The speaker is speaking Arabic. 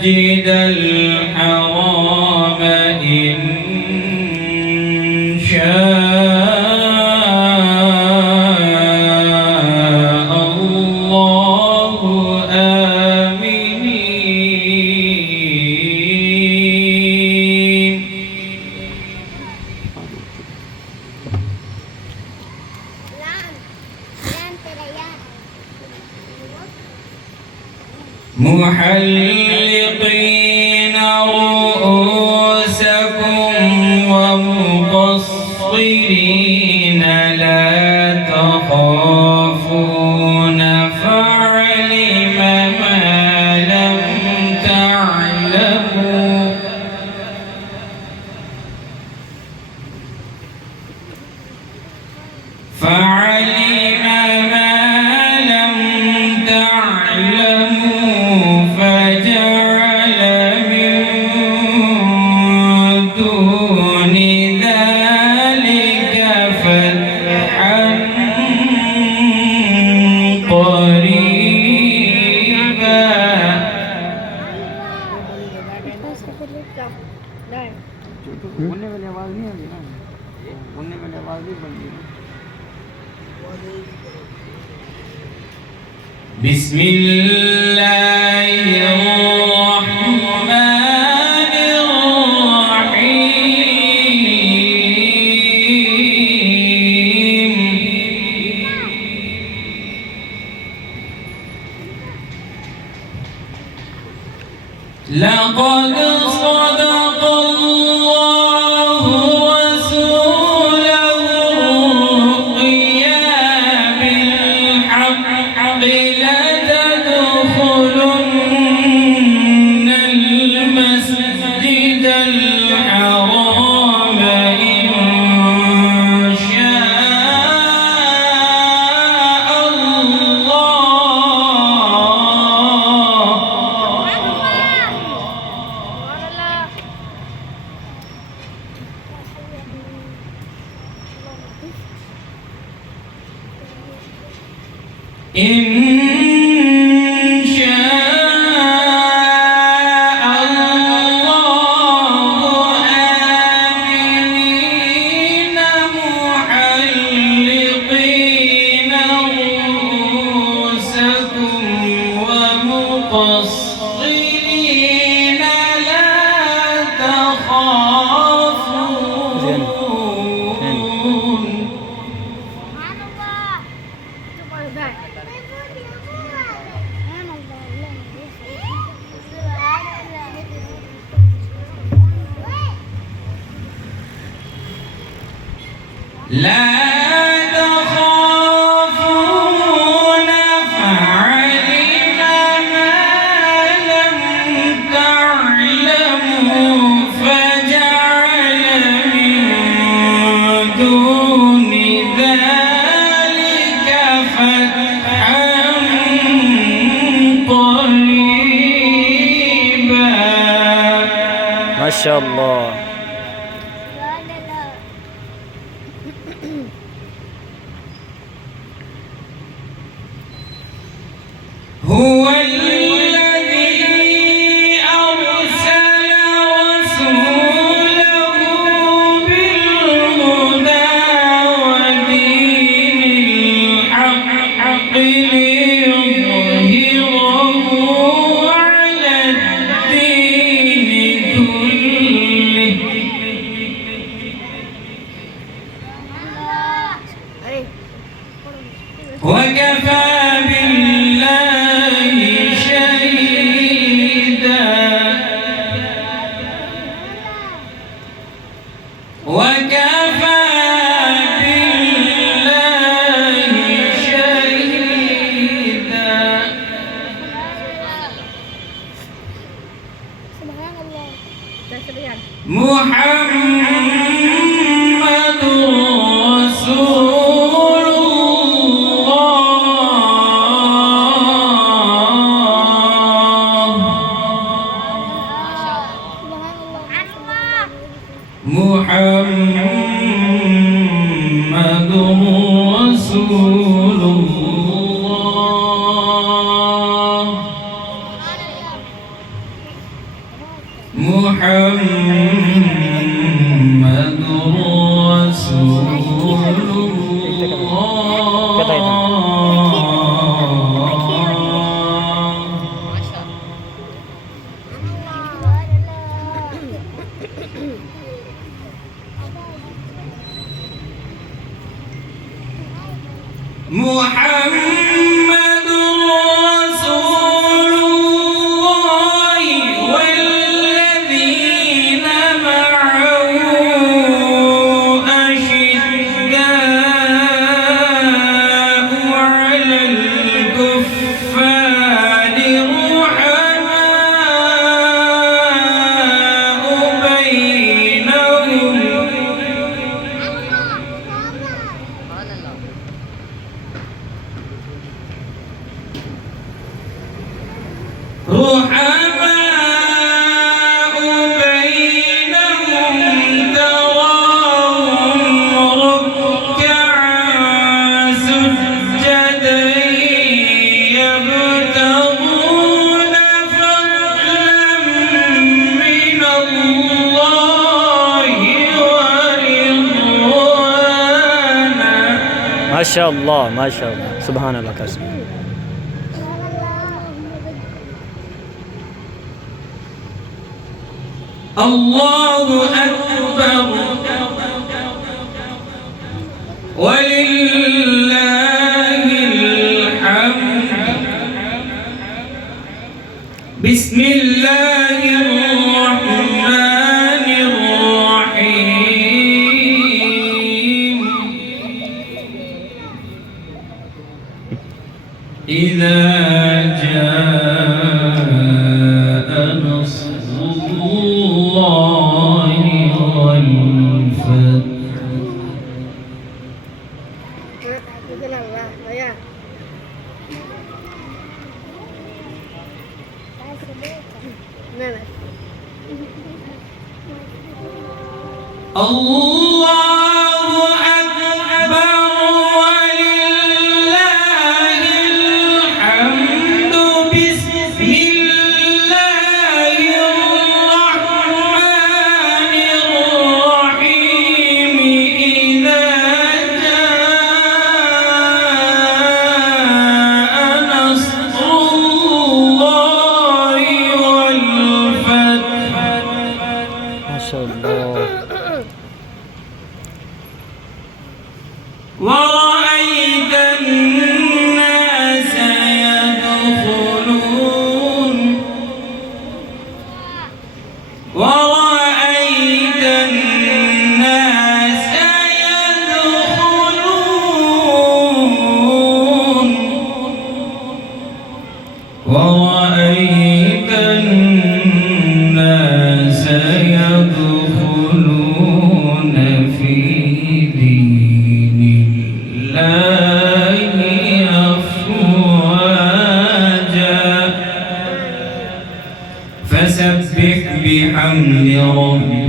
المسجد الحرام إن شاء الله آمنين. محلقين رؤوسكم ومقصرين لا تخافون فعلم ما لم تعلموا فجعل من دون ذلك فتحا قريبا. بسم الله الرحمن الرحيم. لقد صدق الله رسوله الرؤيا بالحق لتدخلن المسجد الحرام إن شاء إن شاء الله آمنين محلقين رؤوسكم ومقصرين لا تخافون. لا تخافون فعلم ما لم تعلموا فجعل من دون ذلك فتحا قريبا. ما شاء الله. هو الذي أرسل رسوله بالهدى ودين الحق ليظهره على الدين كله وكفى بالله شهيدا. وكفى بالله شهيدا. محمد رسول محمد رسول الله. محمد رسول محمد رسول الله والذين معه أشداء على الكفار رحماء بينهم تراهم ركعا سجدا يبتغون فضلا من الله ورضوانا. ما شاء الله ما شاء الله سبحان الله كاسم. الله أكبر ولله الحمد. بسم الله الرحمن الرحيم. إذا جاء نصر الله والفتح. الله أكبر ولله الحمد. بسم الله الرحمن الرحيم. إذا جاء نصر الله والفتح. ما شاء الله. ورأيت الناس يدخلون ورأيت الناس يدخلون ورأيت الناس يدخلون في دين الله أفواجا. فسبح بحمد ربك